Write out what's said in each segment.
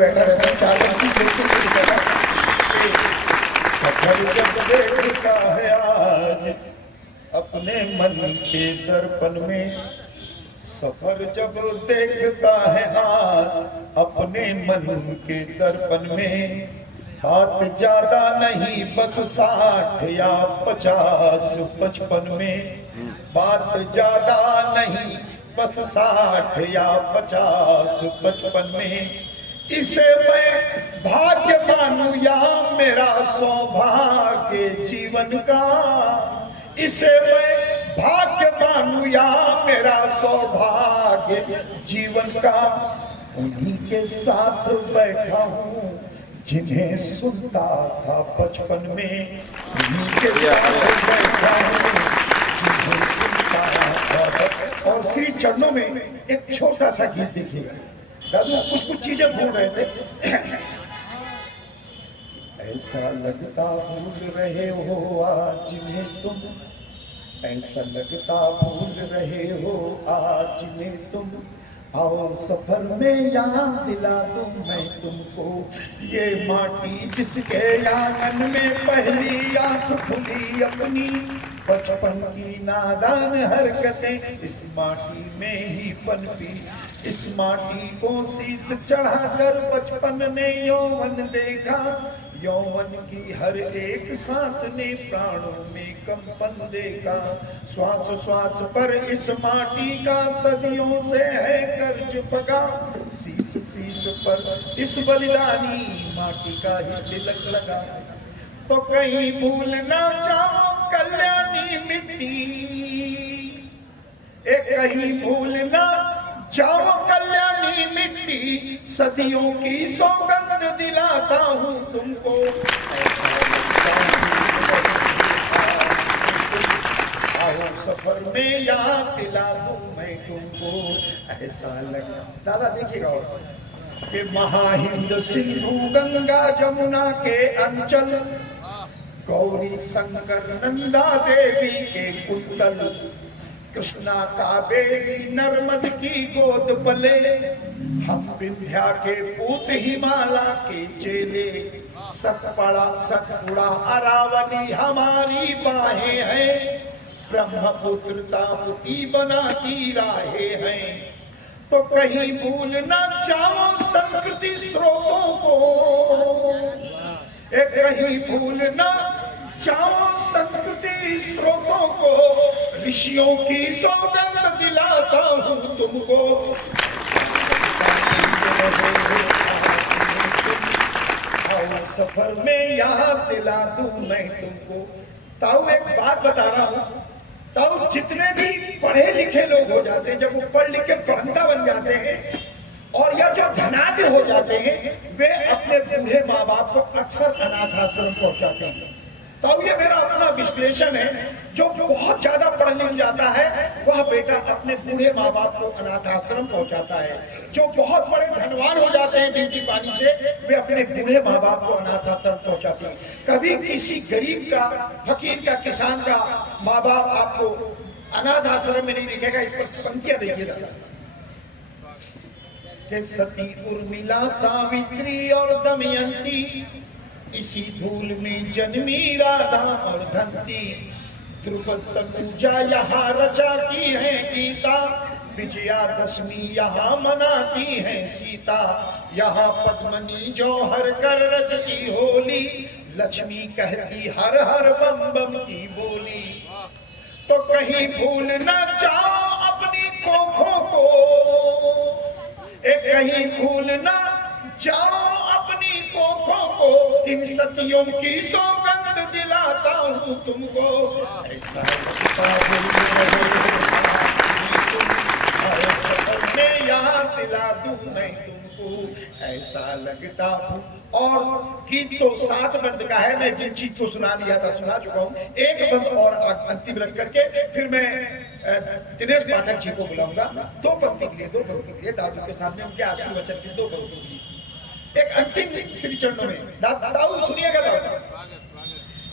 बैठा रहता, चादर की सफर जब देखता है आज अपने मन के दर्पण में, सफर जब देखता है आज अपने मन के दर्पण में, बात ज्यादा नहीं बस 60 या 50 55 में, बात ज्यादा नहीं बस 60 या 50 55 में, इसे मैं भाग्य मानूं या मेरा सौभाग्य जीवन का, इसे मैं भाग्य मानूं या मेरा सौभाग्य जीवन का, उन्हीं के साथ बैठा हूँ जिन्हें सुनता था बचपन में, उन्हीं के साथ बैठा हूँ जिन्हें सुनता था। और श्री चरणों में एक छोटा सा गीत देखिएगा। दादू कुछ चीजें भूल रहे थे। ऐसा लगता भूल रहे हो आज जिन्हें तुम, ऐसा लगता भूल रहे हो आज जिन्हें तुम, आओ सफर में याद दिला दूं मैं तुमको, ये माटी जिसके आंगन में पहली आंख खुली अपनी, बचपन की नादान हरकतें इस माटी में ही पनपी, इस माटी को शीश चढ़ाकर बचपन ने यौवन देखा, यौवन की हर एक सांस ने प्राणों में कंपन देखा, श्वास श्वास पर इस माटी का सदियों से है कर्ज पका, शीश शीश पर इस बलिदानी माटी का ही तिलक लगा, तो कहीं भूल ना जाओ कल्याणी मिट्टी, कहीं भूल ना जाओ कल्याणी मिट्टी, सदियों की सौगंध दिलाता हूँ तुमको, आओ सफर में याद दिला दूं मैं तुमको, ऐसा लगा। दादा देखिएगा कि महाहिंद सिंधु गंगा जमुना के अंचल, गौरी शंकर नंदा देवी के कुंडल, कृष्णा कावेरी नर्मद की गोद पले, हम विंध्या के पूत हिमाला के चेले, सतपुड़ा अरावली हमारी बाहें हैं, ब्रह्मपुत्र ताप्ती बनाती राहें हैं, तो कहीं भूल न जाओ संस्कृति स्रोतों को, कहीं भूल न जाओ संस्कृति स्रोतों को, ऋषियों की सौगंध दिलाता हूँ तुमको, आओ सफर में याद दिला दूं मैं तुमको। ताऊ एक बात बता रहा हूँ, ताऊ जितने भी पढ़े लिखे लोग हो जाते हैं, जब वो पढ़ लिख के प्रबंधा बन जाते हैं और या जो धनाढ्य हो जाते हैं, वे अपने बूढ़े माँ बाप को अक्सर अनाथ आश्रम पहुंचाते हैं। तो ये मेरा अपना विश्लेषण है, जो बहुत ज्यादा पढ़ लिख जाता है वह बेटा अपने बूढ़े माँ बाप को अनाथ आश्रम पहुंचाता है, जो बहुत बड़े धनवान हो जाते हैं ड्यूटी पानी से, वे अपने बूढ़े माँ बाप को अनाथ आश्रम पहुंचाते हैं। कभी किसी गरीब का, फकीर का, किसान का माँ बाप आपको अनाथ आश्रम में नहीं दिखेगा। इस पर पंक्तियां देखिएगा कि सती उर्मिला सावित्री और दमयंती, इसी धूल में जन्मी राधा और धंती, द्रुपद तनुजा यहाँ रचाती है गीता, विजयादशमी यहाँ मनाती है सीता, यहाँ पद्मनी जौहर कर रचती होली, लक्ष्मी कहती हर हर बम बम की बोली। तो कहीं भूल न जाओ अपनी कोखों को, कहीं भूल न जाओ अपनी कोखों को, इन सतियों की सौगंध दिलाता हूँ तुमको। मैं याद दिला दूं मैं तुमको, ऐसा लगता हूँ। और गीत तो 7 बंद का है, मैं जिन चीज को सुना दिया था सुना चुका हूँ। एक बंद और अंतिम रख करके फिर मैं दिनेश पाठक जी को बुलाऊंगा 2 पंक्ति के लिए दादू के सामने उनके आशीर्वचन की 2 पंक्ति के लिए। एक अंतिम श्री चरणों में दाऊ सुनिएगा दाऊ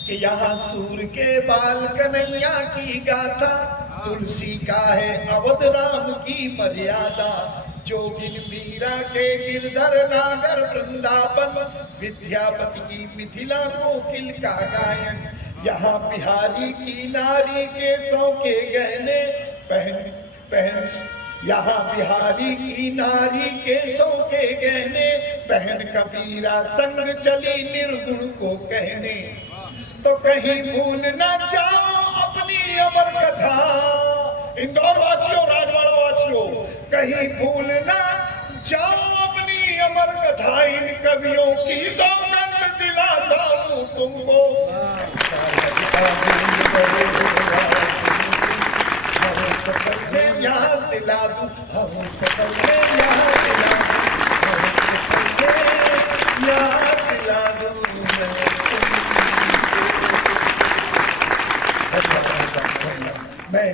कि यहाँ सूर के बाल कन्हैया की गाथा, तुलसी का है अवध राम की मर्यादा, जोगिन मीरा के गिरधर नागर वृंदावन, विद्यापति की मिथिला कोकिल का गायन। यहाँ बिहारी की नारी के सौ के गहने पहन पहन, यहाँ बिहारी की नारी के सौ के गहने पहन कबीरा संग चली निर्गुण को कहने। तो कहीं भूल न जाओ अपनी अमर कथा, इंदौर वासियों राजवाड़ा वासियों, कहीं भूल न जाओ अपनी अमर कथा। इन कवियों की सौगंध दिलाता हूं तुमको, याद दिला दूं, हम सफल में याद दिला दूं, याद दिला दूं। मैं